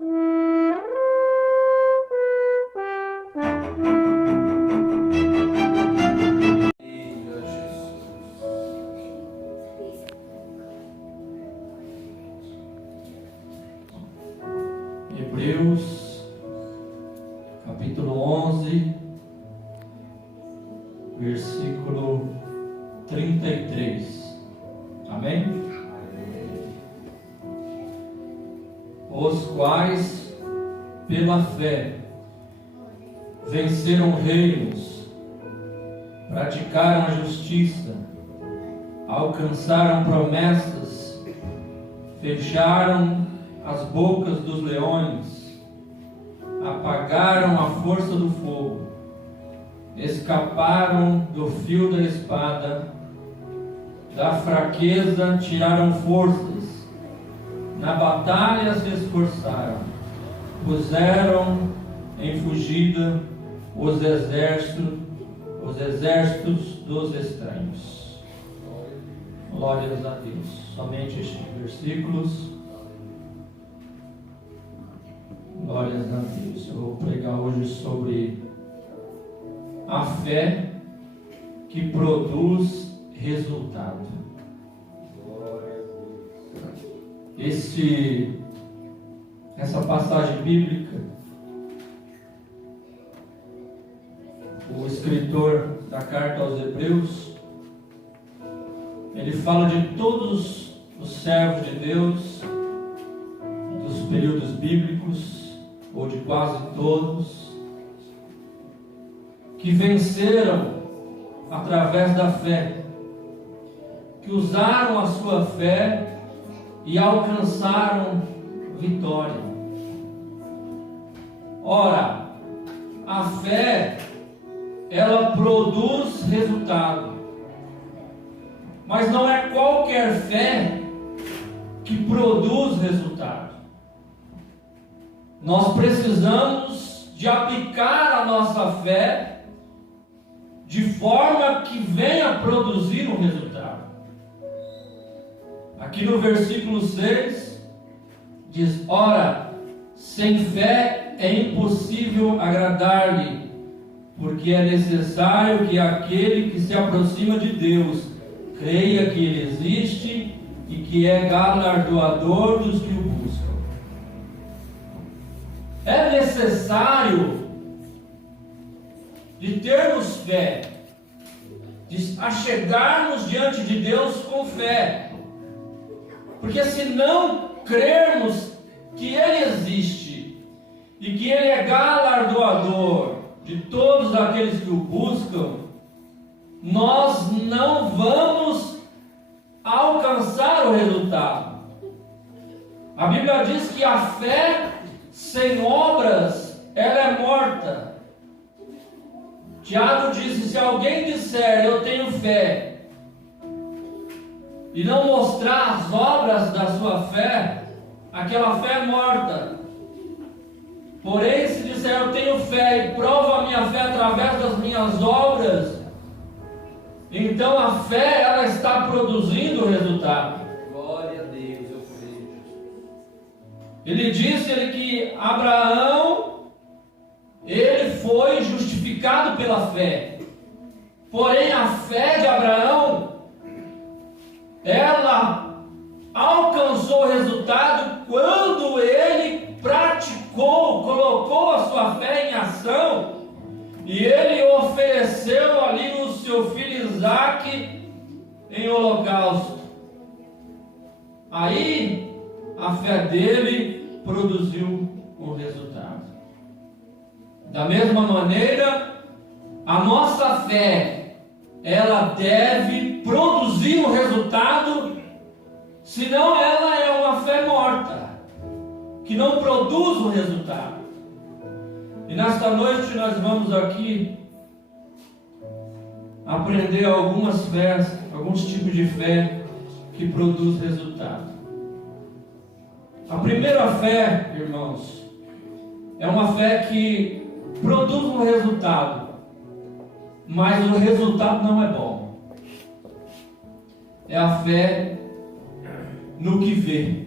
Hebreus, capítulo 11, versículo 33. Amém? Os quais, pela fé, venceram reinos, praticaram a justiça, alcançaram promessas, fecharam as bocas dos leões, apagaram a força do fogo, escaparam do fio da espada, da fraqueza tiraram forças, na batalha se esforçaram, puseram em fugida os exércitos dos estranhos. Glórias a Deus. Somente estes versículos. Glórias a Deus. Eu vou pregar hoje sobre a fé que produz resultado. Essa passagem bíblica, o escritor da carta aos Hebreus, ele fala de todos os servos de Deus, dos períodos bíblicos, ou de quase todos, que venceram através da fé, que usaram a sua fé e alcançaram vitória. Ora, a fé, ela produz resultado, mas não é qualquer fé que produz resultado. Nós precisamos de aplicar a nossa fé de forma que venha produzir um resultado. Aqui no versículo 6 diz: ora, sem fé é impossível agradar-lhe, porque é necessário que aquele que se aproxima de Deus creia que Ele existe e que é galardoador dos que o buscam. É necessário de termos fé, de achegarmos diante de Deus com fé, porque se não crermos que Ele existe e que Ele é galardoador de todos aqueles que o buscam, nós não vamos alcançar o resultado. A Bíblia diz que a fé sem obras, ela é morta. Tiago disse: se alguém disser eu tenho fé, e não mostrar as obras da sua fé, aquela fé é morta. Porém, se disser eu tenho fé e provo a minha fé através das minhas obras, então a fé, ela está produzindo resultado. Glória a Deus, eu creio. Ele disse que Abraão, ele foi justificado pela fé. Porém, a fé de Abraão, ela alcançou o resultado quando ele praticou, colocou a sua fé em ação, e ele ofereceu ali o seu filho Isaque em holocausto. Aí a fé dele produziu um resultado. Da mesma maneira, a nossa fé, ela deve produzir um resultado, senão ela é uma fé morta, que não produz um resultado. E nesta noite nós vamos aqui aprender algumas fés, alguns tipos de fé que produz resultado. A primeira fé, irmãos, é uma fé que produz um resultado, mas o resultado não é bom. É a fé no que vê.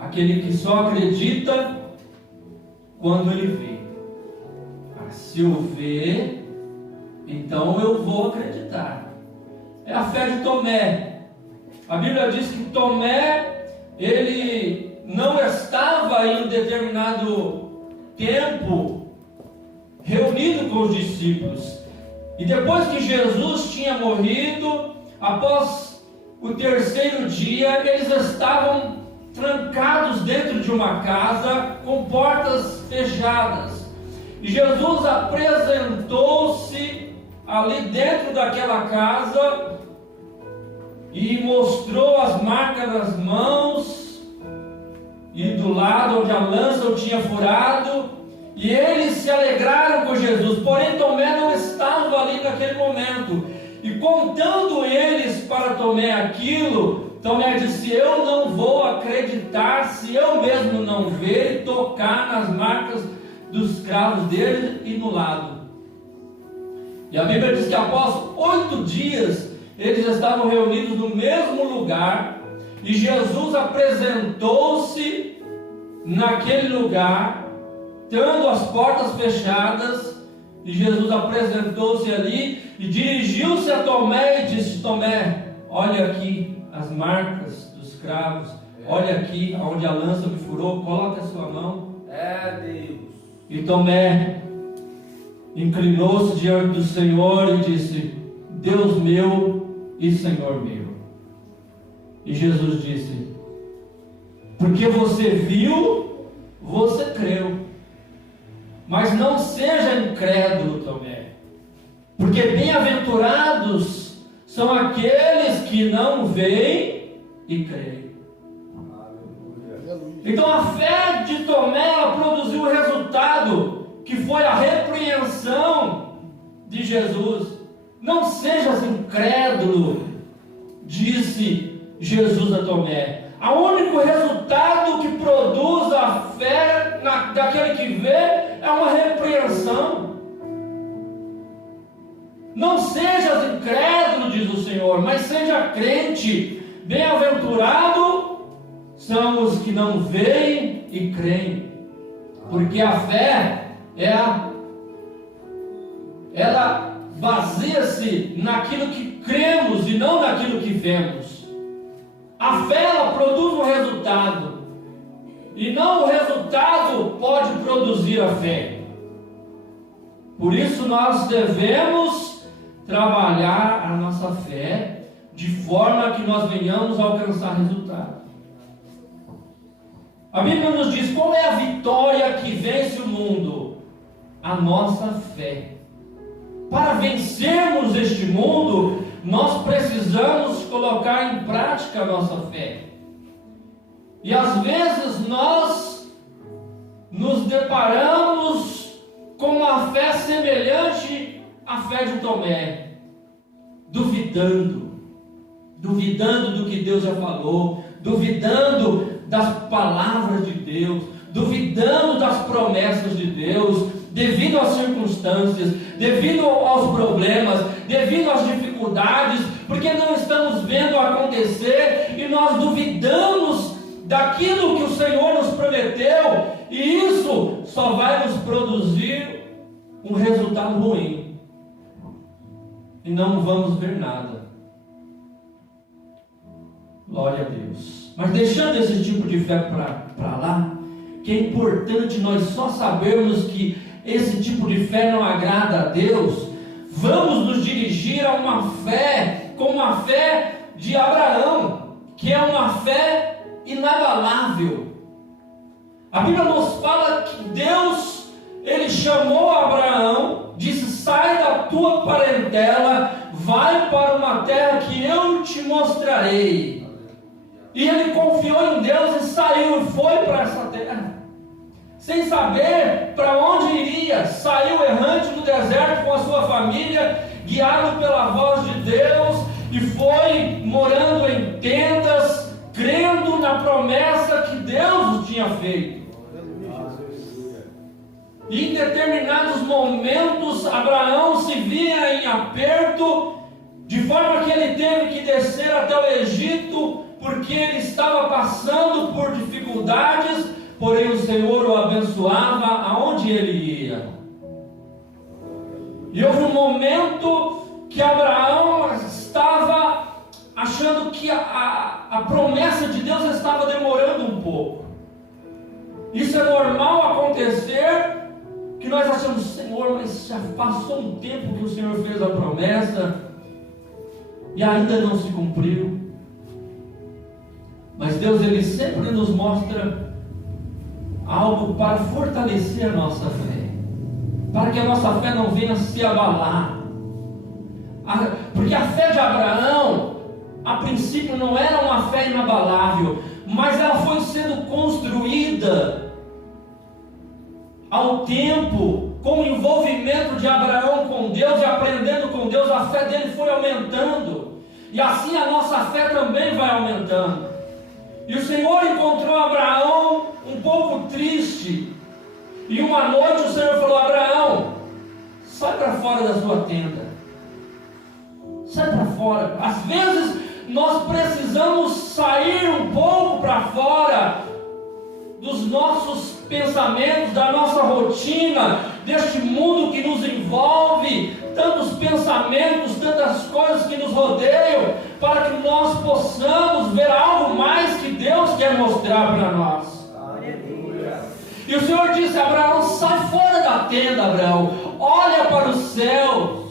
aquele que só acredita quando ele vê. Se eu ver, então eu vou acreditar. É a fé de Tomé. A Bíblia diz que Tomé, ele não estava em um determinado tempo reunido com os discípulos. E depois que Jesus tinha morrido, após o terceiro dia, eles estavam trancados dentro de uma casa com portas fechadas. E Jesus apresentou-se ali dentro daquela casa e mostrou as marcas nas mãos e do lado onde a lança o tinha furado, e eles se alegraram com Jesus. Porém Tomé não estava ali naquele momento, e contando eles para Tomé aquilo, Tomé disse: eu não vou acreditar se eu mesmo não ver e tocar nas marcas dos cravos dele e no lado. E a Bíblia diz que após 8 dias eles estavam reunidos no mesmo lugar, e Jesus apresentou-se naquele lugar, tendo as portas fechadas. E Jesus apresentou-se ali e dirigiu-se a Tomé e disse: Tomé, olha aqui as marcas dos cravos, olha aqui onde a lança me furou, coloca a sua mão. Deus. E Tomé inclinou-se diante do Senhor e disse: Deus meu e Senhor meu. E Jesus disse: porque você viu, você creu. Mas não seja incrédulo, Tomé, porque bem-aventurados são aqueles que não veem e creem. Então a fé de Tomé, ela produziu o resultado, que foi a repreensão de Jesus. Não sejas incrédulo, disse Jesus a Tomé. O único resultado que produz a fé daquele que vê é uma repreensão. Não sejas incrédulo, diz o Senhor, mas seja crente. Bem-aventurado são os que não veem e creem, porque a fé ela baseia-se naquilo que cremos e não naquilo que vemos. A fé, ela produz um resultado, e não o resultado pode produzir a fé. Por isso nós devemos trabalhar a nossa fé de forma que nós venhamos a alcançar resultado. A Bíblia nos diz qual é a vitória que vence o mundo: a nossa fé. Para vencermos este mundo, nós precisamos colocar em prática a nossa fé. E às vezes nós nos deparamos com uma fé semelhante à fé de Tomé, duvidando do que Deus já falou, duvidando das palavras de Deus, duvidando das promessas de Deus, devido às circunstâncias, devido aos problemas, devido às dificuldades, porque não estamos vendo acontecer e nós duvidamos daquilo que o Senhor nos prometeu, e isso só vai nos produzir um resultado ruim, e não vamos ver nada. Glória a Deus. Mas deixando esse tipo de fé para lá, que é importante nós só sabermos que esse tipo de fé não agrada a Deus, vamos nos dirigir a uma fé como a fé de Abraão, que é uma fé inabalável. A Bíblia nos fala que Deus, ele chamou Abraão, disse: sai da tua parentela, vai para uma terra que eu te mostrarei. E ele confiou em Deus e saiu e foi para essa terra, sem saber para onde iria. Saiu errante no deserto com a sua família, guiado pela voz de Deus, e foi morando em tendas, crendo na promessa que Deus tinha feito. E em determinados momentos Abraão se via em aperto, de forma que ele teve que descer até o Egito porque ele estava passando por dificuldades, porém o Senhor o abençoava aonde ele ia. E houve um momento que Abraão estava achando que a promessa de Deus estava demorando um pouco. Isso é normal acontecer, que nós achamos, Senhor, mas já passou um tempo que o Senhor fez a promessa e ainda não se cumpriu. Mas Deus, Ele sempre nos mostra algo para fortalecer a nossa fé, para que a nossa fé não venha se abalar. Porque a fé de Abraão, a princípio, não era uma fé inabalável, mas ela foi sendo construída ao tempo, com o envolvimento de Abraão com Deus e aprendendo com Deus, a fé dele foi aumentando, e assim a nossa fé também vai aumentando. E o Senhor encontrou Abraão um pouco triste, e uma noite o Senhor falou: Abraão, sai para fora da sua tenda, sai para fora. Às vezes nós precisamos sair um pouco para fora dos nossos pensamentos, da nossa rotina, deste mundo que nos envolve, tantos pensamentos, tantas coisas que nos rodeiam, para que nós possamos ver algo mais que Deus quer mostrar para nós. Aleluia. E o Senhor disse a Abraão: sai fora da tenda, Abraão, olha para os céus.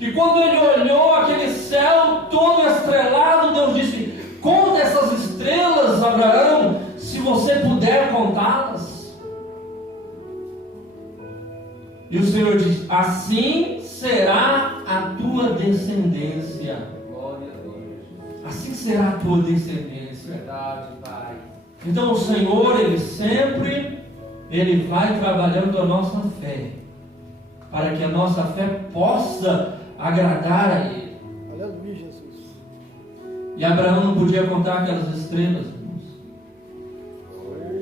E quando ele olhou aquele céu todo estrelado, Deus disse: conta essas estrelas, Abraão, se você puder contá-las. E o Senhor diz: assim será a tua descendência. Glória a Deus. Assim será a tua descendência. Verdade, Pai. Então o Senhor, Ele vai trabalhando a nossa fé, para que a nossa fé possa agradar a Ele. Aleluia, Jesus. E Abraão não podia contar aquelas estrelas, irmãos.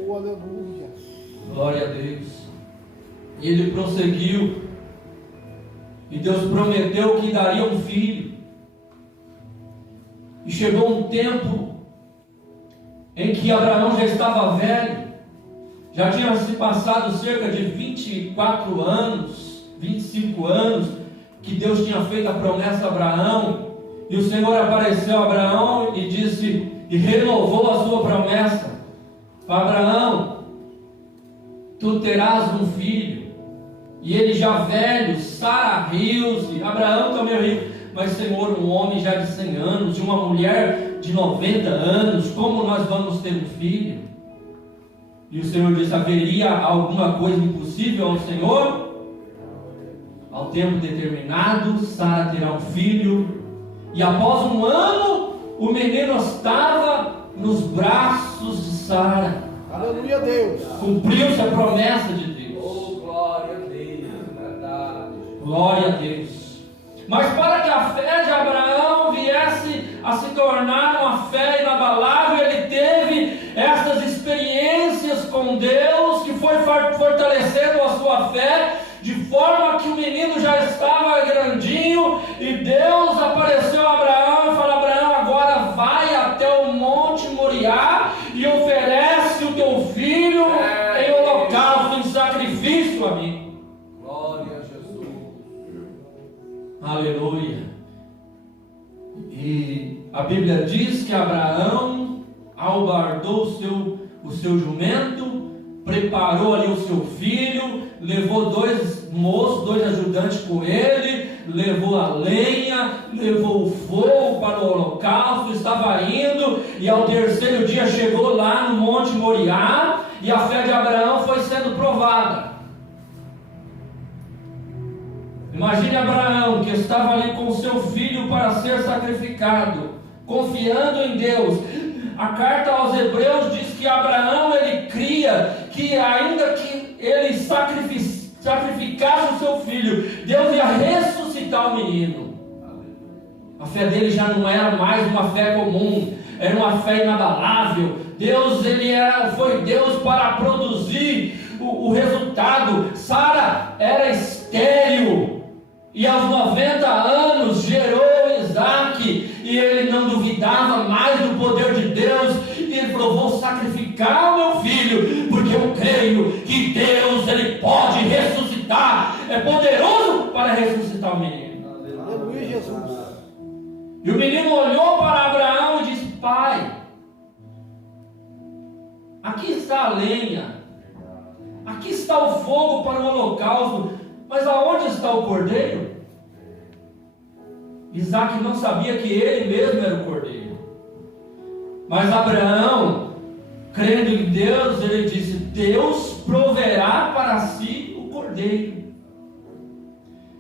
Oh, aleluia. Glória a Deus. E ele prosseguiu, e Deus prometeu que daria um filho. E chegou um tempo em que Abraão já estava velho, já tinha se passado cerca de 24 anos, 25 anos, que Deus tinha feito a promessa a Abraão, e o Senhor apareceu a Abraão e disse, e renovou a sua promessa para Abraão: tu terás um filho. E ele já velho, Sara riu-se, Abraão também riu, mas Senhor, um homem já de 100 anos, e uma mulher de 90 anos, como nós vamos ter um filho? E o Senhor disse: haveria alguma coisa impossível ao Senhor? Ao tempo determinado, Sara terá um filho. E após um ano, o menino estava nos braços de Sara. Aleluia, Deus. Cumpriu-se a promessa de Deus. Oh, glória a Deus, verdade. Glória a Deus. Mas para que a fé de Abraão viesse a se tornar uma fé inabalável, ele teve essas experiências com Deus, que foi fortalecendo a sua fé, de forma que o menino já estava grandinho, e Deus apareceu a Abraão e falou: Abraão, agora vai até o Monte Moriá e oferece o teu filho em holocausto, em sacrifício a mim. Glória a Jesus. Aleluia. E a Bíblia diz que Abraão albardou o seu jumento, preparou ali o seu filho, levou dois moços, dois ajudantes com ele, levou a lenha, levou o fogo para o holocausto, estava indo, e ao terceiro dia chegou lá no Monte Moriá, e a fé de Abraão foi sendo provada. Imagine Abraão, que estava ali com seu filho para ser sacrificado, confiando em Deus. A carta aos Hebreus diz que Abraão, ele cria que ainda que ele sacrificasse o seu filho, Deus ia ressuscitar o menino. A fé dele já não era mais uma fé comum, era uma fé inabalável. Deus, foi Deus para produzir o resultado. Sara era estéril, e aos 90 anos gerou Isaac, e ele não duvidava mais do poder de Deus. creio que Deus, Ele pode ressuscitar, é poderoso para ressuscitar o menino. Aleluia, Jesus. E o menino olhou para Abraão e disse: Pai, aqui está a lenha, aqui está o fogo para o holocausto, mas aonde está o cordeiro? Isaac não sabia que ele mesmo era o cordeiro. Mas Abraão, crendo em Deus, ele disse: Deus proverá para si o cordeiro.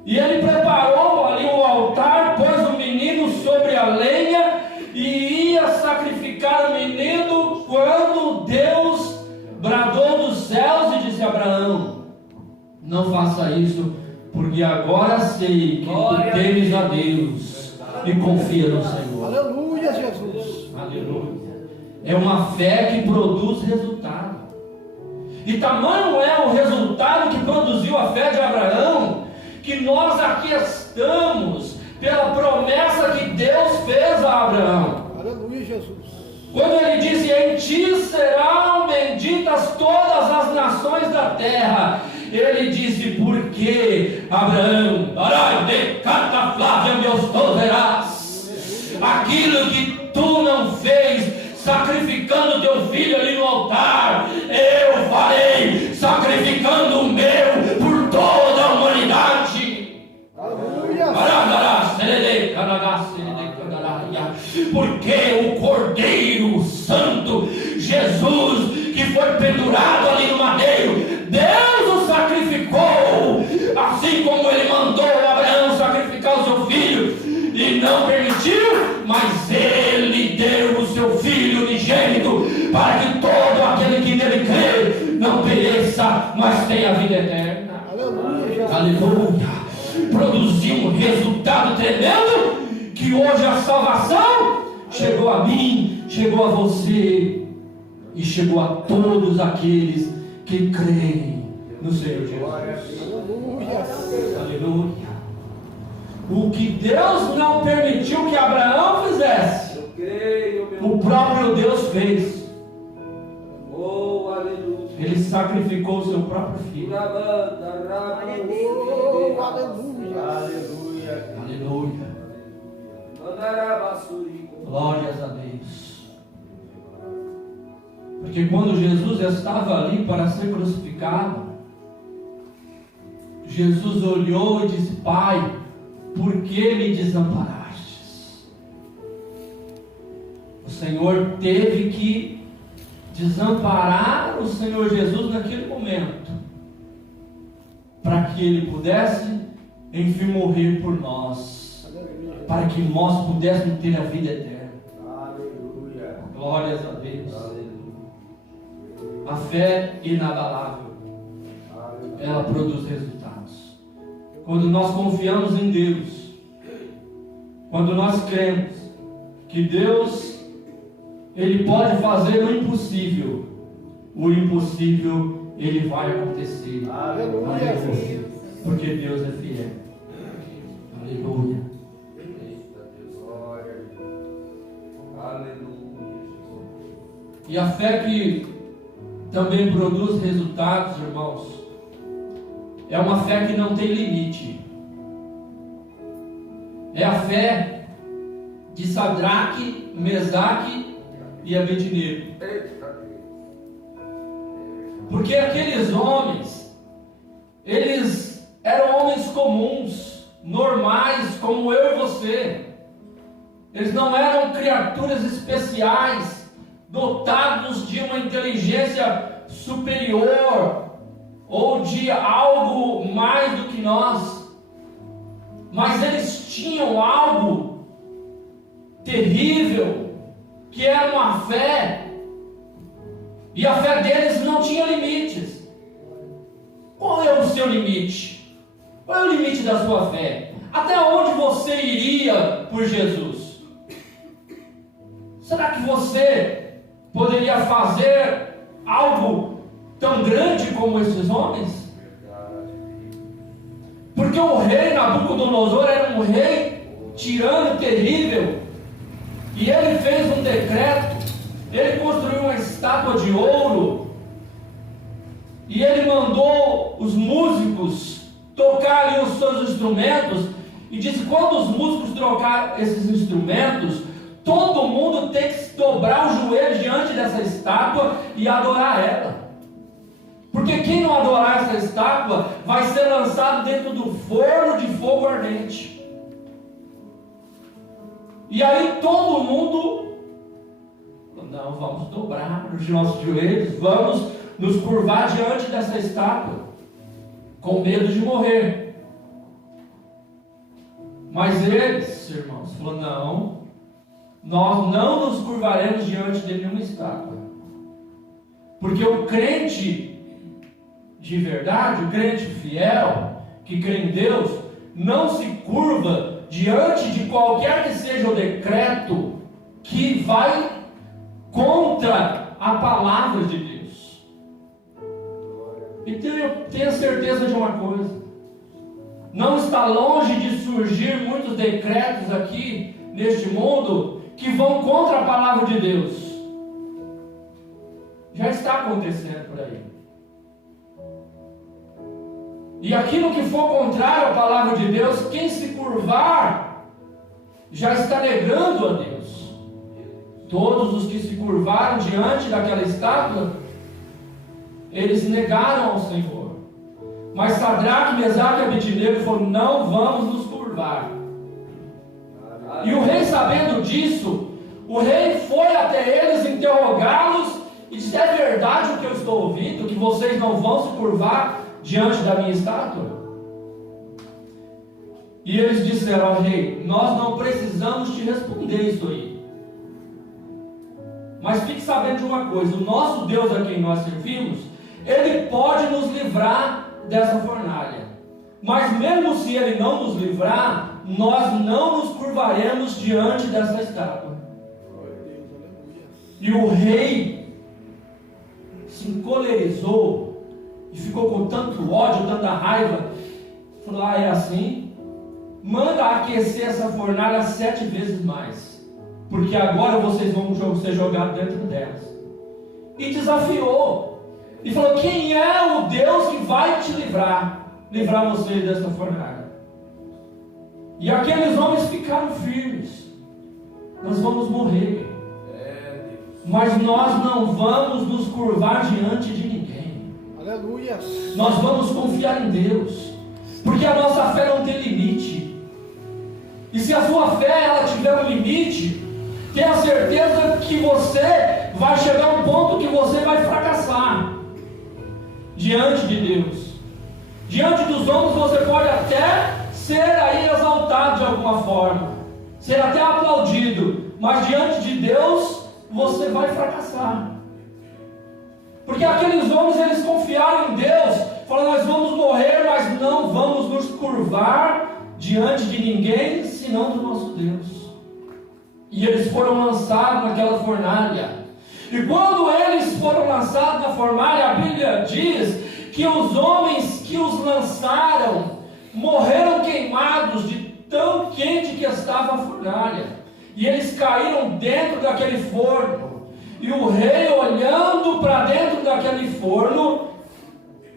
E ele preparou ali o altar, pôs o menino sobre a lenha e ia sacrificar o menino, quando Deus bradou dos céus e disse a Abraão: não faça isso, porque agora sei que tu temes a Deus e confia no Senhor. Aleluia, Jesus. Aleluia. É uma fé que produz resultado. E tamanho é o resultado que produziu a fé de Abraão, que nós aqui estamos pela promessa que Deus fez a Abraão. Aleluia, Jesus. Quando ele disse: em ti serão benditas todas as nações da terra, ele disse: porque Abraão, aquilo que tu não fez, sacrificando teu filho ali no altar, eu farei, sacrificando o meu por toda a humanidade. Aleluia. Porque o Cordeiro Santo, Jesus, que foi pendurado ali no madeiro, Deus o sacrificou, assim como ele mandou Abraão sacrificar o seu filho, e não permitiu, mas ele deu o seu filho unigênito, para que todo aquele que nele crê não pereça, mas tenha vida eterna. Aleluia, Jesus. Aleluia. Produziu um resultado tremendo, que hoje a salvação chegou a mim, chegou a você e chegou a todos aqueles que creem no Senhor Jesus. Aleluia. Aleluia. O que Deus não permitiu que Abraão fizesse, Eu creio, meu o próprio Deus fez. Oh, aleluia. Ele sacrificou o seu próprio filho. Oh, aleluia. Aleluia. Aleluia. Glórias a Deus. Porque quando Jesus estava ali para ser crucificado, Jesus olhou e disse: Pai, por que me desamparastes? O Senhor teve que desamparar o Senhor Jesus naquele momento, para que Ele pudesse, enfim, morrer por nós, para que nós pudéssemos ter a vida eterna. Aleluia. Glórias a Deus. Aleluia. A fé inabalável, Aleluia. ela produz resultados. Quando nós confiamos em Deus, quando nós cremos que Deus, Ele pode fazer o impossível Ele vai acontecer. Aleluia. Porque Deus é fiel. Aleluia. E a fé que também produz resultados, irmãos, é uma fé que não tem limite. É a fé de Sadraque, Mesaque e Abednego. Porque aqueles homens, eles eram homens comuns, normais, como eu e você. Eles não eram criaturas especiais, dotados de uma inteligência superior, ou de algo mais do que nós. Mas eles tinham algo terrível, que era uma fé, e a fé deles não tinha limites. Qual é o seu limite? Qual é o limite da sua fé? Até onde você iria por Jesus? Será que você poderia fazer algo tão grande como esses homens? Porque o rei Nabucodonosor era um rei tirano, terrível, e ele fez um decreto. Ele construiu uma estátua de ouro, e músicos tocar ali os seus instrumentos, e diz que quando os músicos trocar esses instrumentos, todo mundo tem que se dobrar o joelho diante dessa estátua e adorar ela. Porque quem não adorar essa estátua vai ser lançado dentro do forno de fogo ardente. E aí todo mundo, não, vamos dobrar os nossos joelhos, vamos nos curvar diante dessa estátua, com medo de morrer. Mas eles, irmãos, falaram, não, nós não nos curvaremos diante de nenhuma estátua. Porque o crente de verdade, o crente fiel, que crê em Deus, não se curva diante de qualquer que seja o decreto que vai contra a palavra de Deus. E tenha certeza de uma coisa: não está longe de surgir muitos decretos aqui neste mundo que vão contra a palavra de Deus. Já está acontecendo por aí. E aquilo que for contrário à palavra de Deus, quem se curvar já está negando a Deus. Todos os que se curvaram diante daquela estátua, eles negaram ao Senhor. Mas Sadraque, Mesaque e Abednego falaram, não vamos nos curvar. E o rei, sabendo disso, o rei foi até eles interrogá-los e disse, é verdade o que eu estou ouvindo, que vocês não vão se curvar diante da minha estátua? E eles disseram ao rei, nós não precisamos te responder isso aí. Mas fique sabendo de uma coisa, o nosso Deus a quem nós servimos, Ele pode nos livrar dessa fornalha. Mas mesmo se Ele não nos livrar, nós não nos curvaremos diante dessa estátua. E o rei se encolerizou e ficou com tanto ódio, tanta raiva, falou, é assim? Manda aquecer essa fornalha 7 vezes mais, porque agora vocês vão ser jogados dentro delas. E desafiou, e falou, quem é o Deus que vai te livrar vocês dessa fornalha? E aqueles homens ficaram firmes. Nós vamos morrer, mas nós não vamos nos curvar diante de ninguém. Aleluia. Nós vamos confiar em Deus, porque a nossa fé não tem limite. E se a sua fé ela tiver um limite, tenha certeza que você vai chegar a um ponto que você vai fracassar diante de Deus. Diante dos homens você pode até ser aí exaltado de alguma forma, ser até aplaudido, mas diante de Deus você vai fracassar. Porque aqueles homens, eles confiaram em Deus, falaram, nós vamos morrer, mas não vamos nos curvar diante de ninguém, senão do nosso Deus. E eles foram lançados naquela fornalha. E quando eles foram lançados na fornalha, a Bíblia diz que os homens que os lançaram morreram queimados de tão quente que estava a fornalha. E eles caíram dentro daquele forno. E o rei, olhando para dentro daquele forno,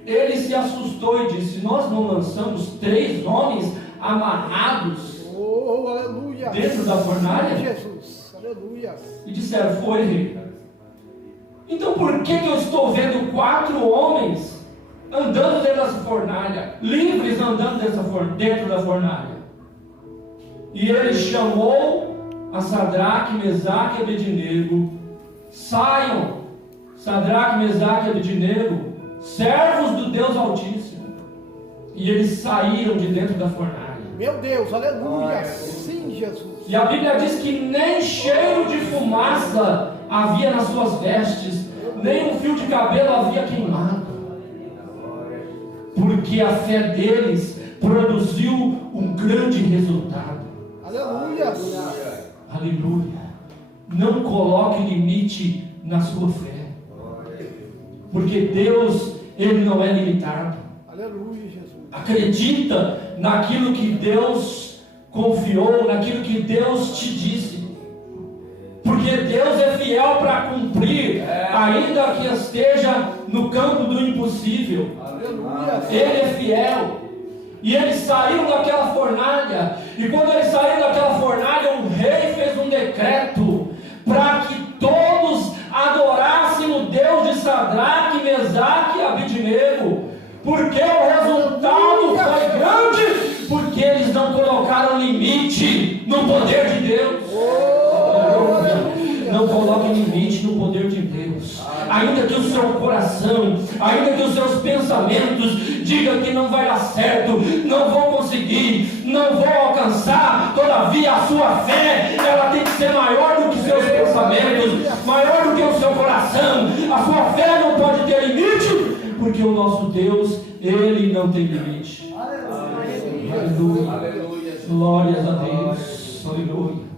ele se assustou e disse, nós não lançamos 3 homens amarrados Aleluia. dentro da fornalha? Jesus, aleluia. E disseram, foi, rei. Então por que eu estou vendo 4 homens andando dentro dessa fornalha, livres andando dentro da fornalha? E ele chamou a Sadraque, Mesaque e Abednego. Saiam, Sadraque, Mesaque e Abednego, servos do Deus Altíssimo. E eles saíram de dentro da fornalha. Meu Deus, aleluia. Sim, Jesus. E a Bíblia diz que nem cheiro de fumaça havia nas suas vestes, nem um fio de cabelo havia queimado, porque a fé deles produziu um grande resultado. Aleluia. Aleluia. Não coloque limite na sua fé, porque Deus, Ele não é limitado. Aleluia, Jesus. Acredita naquilo que Deus confiou, naquilo que Deus te disse, porque Deus é fiel para cumprir, ainda que esteja no campo do impossível. Aleluia. Ele é fiel. E ele saiu daquela fornalha. E quando ele saiu daquela fornalha, o rei fez um decreto para que todos adorassem o Deus de Sadraque, Mesaque e Abidnego. Porque o resultado foi grande, porque eles não colocaram limite no poder de Deus. Não coloque limite no poder de Deus. Ainda que o seu coração, ainda que os seus pensamentos digam que não vai dar certo, não vão conseguir, não vão alcançar, todavia a sua fé, ela tem que ser maior do que seus pensamentos, maior do que o seu coração. A sua fé não pode ter limite, porque o nosso Deus, Ele não tem limite. Aleluia. Aleluia. Glórias a Deus. Aleluia.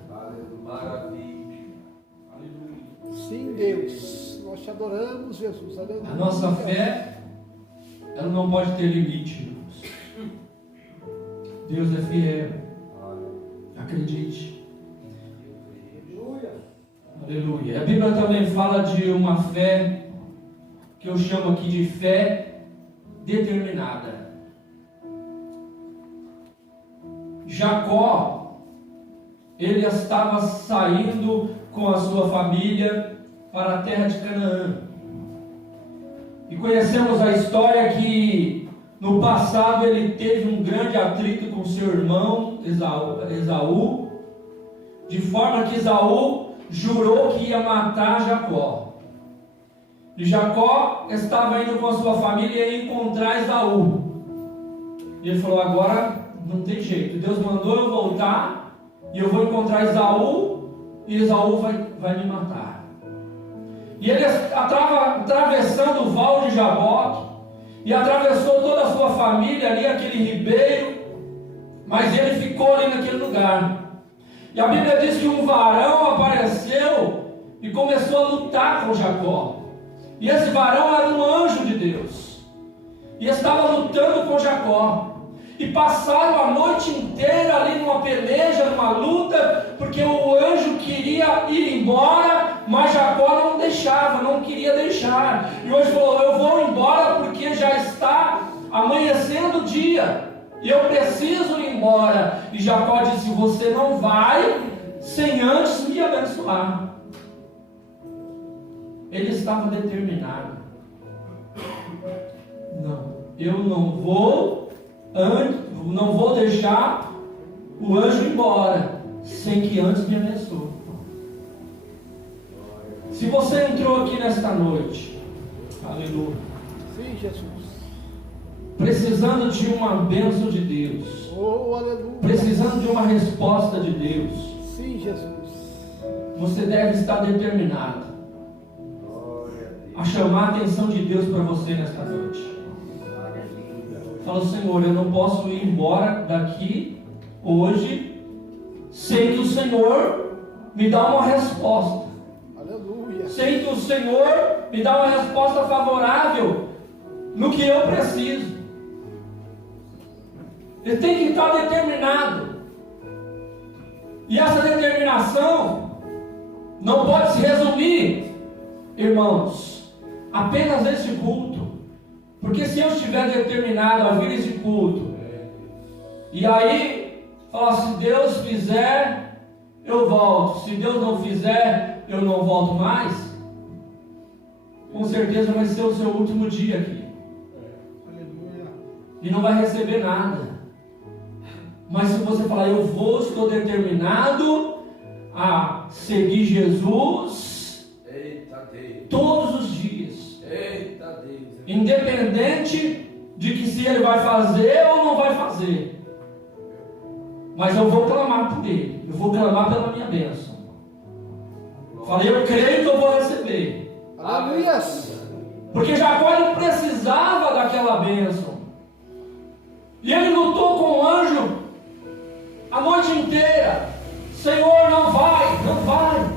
Sim, Deus. Nós te adoramos, Jesus. Aleluia. A nossa fé, ela não pode ter limite, irmãos. Deus é fiel. Acredite. Aleluia. A Bíblia também fala de uma fé que eu chamo aqui de fé determinada. Jacó, ele estava saindo com a sua família para a terra de Canaã. E conhecemos a história que no passado ele teve um grande atrito com seu irmão Esaú, de forma que Esaú jurou que ia matar Jacó. E Jacó estava indo com a sua família e ia encontrar Esaú. E ele falou: agora não tem jeito, Deus mandou eu voltar e eu vou encontrar Esaú e Esaú vai me matar. E ele estava atravessando o val de Jaboque e atravessou toda a sua família ali, aquele ribeiro, mas ele ficou ali naquele lugar. E a Bíblia diz que um varão apareceu e começou a lutar com Jacó. E esse varão era um anjo de Deus e estava lutando com Jacó. E passaram a noite inteira ali numa peleja, numa luta, porque o anjo queria ir embora, mas Jacó não deixava, não queria deixar. E o anjo falou: eu vou embora porque já está amanhecendo o dia e eu preciso ir embora. E Jacó disse: você não vai sem antes me abençoar. Ele estava determinado. Não, eu não vou deixar o anjo embora sem que antes me abençoe. Se você entrou aqui nesta noite, aleluia, Sim, Jesus. precisando de uma bênção de Deus, Oh, aleluia. precisando de uma resposta de Deus, Sim, Jesus. você deve estar determinado a chamar a atenção de Deus para você nesta noite. Fala: Senhor, eu não posso ir embora daqui hoje sem que o Senhor me dá uma resposta. Aleluia. Sem que o Senhor me dá uma resposta favorável no que eu preciso. Ele tem que estar determinado. E essa determinação não pode se resumir, irmãos, apenas nesse culto. Porque se eu estiver determinado a vir esse culto, e aí falar: se Deus fizer, eu volto. Se Deus não fizer, eu não volto mais. Com certeza vai ser o seu último dia aqui. Aleluia. E não vai receber nada. Mas se você falar: eu vou, estou determinado a seguir Jesus todos os dias. Independente de que se ele vai fazer ou não vai fazer. Mas eu vou clamar por ele. Eu vou clamar pela minha bênção. Falei: eu creio que eu vou receber. Aleluia. Porque Jacó ele precisava daquela bênção. E ele lutou com o anjo a noite inteira. Senhor, não vai, não vai.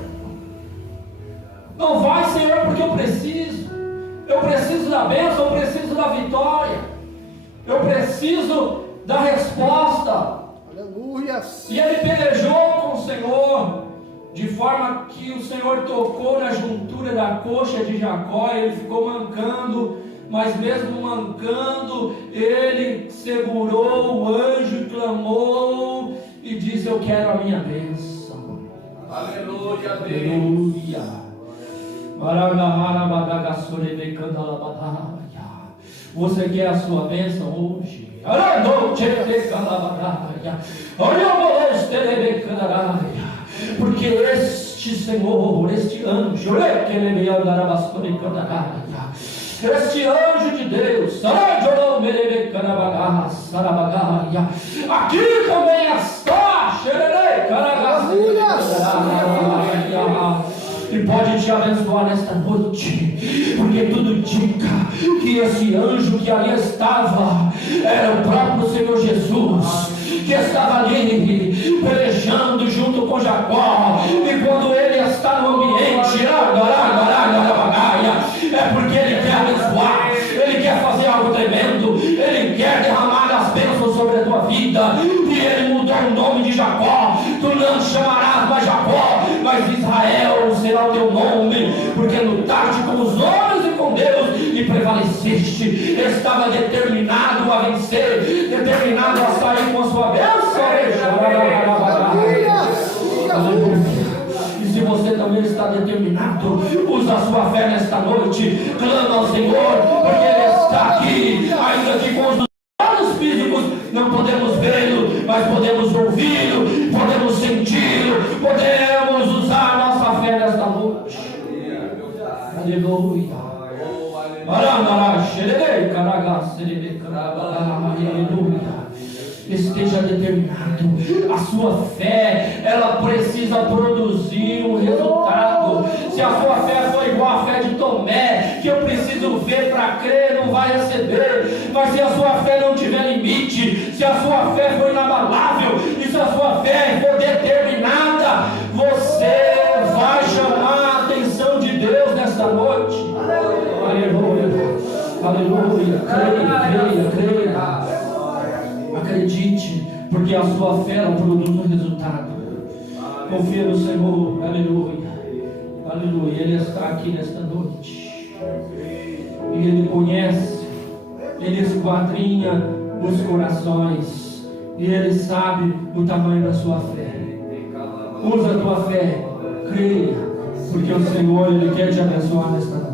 Não vai, Senhor, porque eu preciso. Eu preciso da bênção, eu preciso da vitória. Eu preciso da resposta. Aleluia. E ele pelejou com o Senhor. de forma que o Senhor tocou na juntura da coxa de Jacó, ele ficou mancando, mas mesmo mancando, ele segurou o anjo e clamou e disse: eu quero a minha bênção. Aleluia, Deus. Aleluia. Você quer a sua bênção hoje? Porque este Senhor, este anjo, este anjo de Deus, aqui também está, e pode te abençoar nesta noite, porque tudo indica que esse anjo que ali estava era o próprio Senhor Jesus, que estava ali pelejando junto com Jacó. E quando ele está no ambiente, é porque ele quer abençoar, ele quer fazer algo tremendo, ele quer derramar as bênçãos sobre a tua vida. E ele mudou o nome de Jacó. Tu não chamarás mais Jacó, mas Israel será o teu nome, porque lutaste com os homens e com Deus e prevaleceste. Estava determinado a vencer, determinado a sair com a sua bênção. E se você também está determinado, usa a sua fé nesta noite, clama ao Senhor, porque Ele está aqui, ainda que com os olhos físicos não podemos vê-lo, mas podemos ouvi-lo, podemos senti-lo, podemos usar a nossa fé nesta noite. Aleluia. Esteja determinado. A sua fé, ela precisa produzir um resultado. Se a sua fé for igual a fé de Tomé, que eu preciso ver para crer, não vai receber. Mas se a sua fé não tiver limite, se a sua fé for inabalável, e se a sua fé for determinada, você vai chamar a atenção de Deus nesta noite. Aleluia, aleluia. Creia. Acredite, porque a sua fé ela produz um resultado. Confia no Senhor. Aleluia, aleluia. Ele está aqui nesta noite e Ele conhece, Ele esquadrinha os corações e Ele sabe o tamanho da sua fé. Usa a tua fé, creia, porque o Senhor Ele quer te abençoar nesta noite.